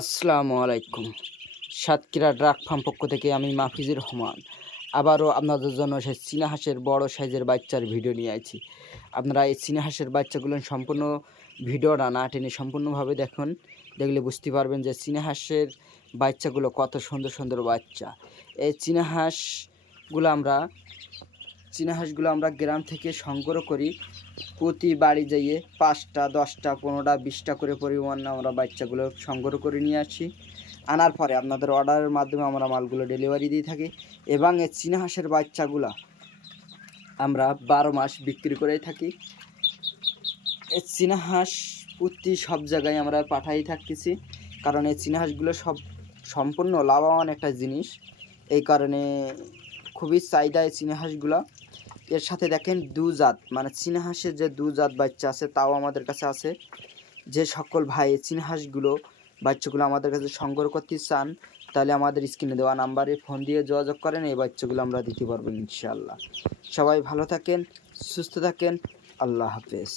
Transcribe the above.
আসসালামু আলাইকুম। Satkhira drug farm পক্ষ থেকে আমি মাহফিজুর রহমান আবারও আপনাদের জন্য সেই চীনা হাঁসের বড় সাইজের বাচ্চার ভিডিও নিয়ে আইছি। আপনারা এই চীনা হাঁসের বাচ্চাগুলো সম্পূর্ণ ভিডিওটা না টেনে সম্পূর্ণভাবে দেখুন, দেখলে বুঝতে পারবেন যে চীনা হাঁসের বাচ্চাগুলো কত সুন্দর সুন্দর বাচ্চা। এই চীনা হাঁসগুলো আমরা গ্রাম থেকে সংগ্রহ করি। প্রতি বাড়ি যাইয়ে 5টা 10টা 15টা 20টা করে পরিমাণে আমরা বাচ্চাগুলো সংগ্রহ করে নিয়ে আসি। আনার পরে আপনাদের অর্ডারের মাধ্যমে আমরা মালগুলো ডেলিভারি দিয়ে থাকি এবং এই চীনা হাঁসের বাচ্চাগুলো আমরা 12 মাস বিক্রি করে থাকি। এই চীনা হাঁস প্রতি সব জায়গায় আমরা পাঠাই থাকতেছি, কারণ এই চীনা হাঁসগুলো সম্পূর্ণ লাভবান একটা জিনিস। এই কারণে খুবই চাহিদা এই চীনা হাঁসগুলো। এর সাথে দেখেন দুজাত, মানে চীনা হাঁসের যে দুজাত বাচ্চা আছে তাও আমাদের কাছে আছে। যে সকল ভাই চীনা হাঁসগুলো বাচ্চাগুলো আমাদের কাছে সংগ্রহ করতে চান, তাহলে আমাদের স্ক্রিনে দেওয়া নাম্বারে ফোন দিয়ে যোগাযোগ করেন, এই বাচ্চাগুলো আমরা দিতে পারবো ইনশাআল্লাহ। সবাই ভালো থাকেন, সুস্থ থাকেন, আল্লাহ হাফেজ।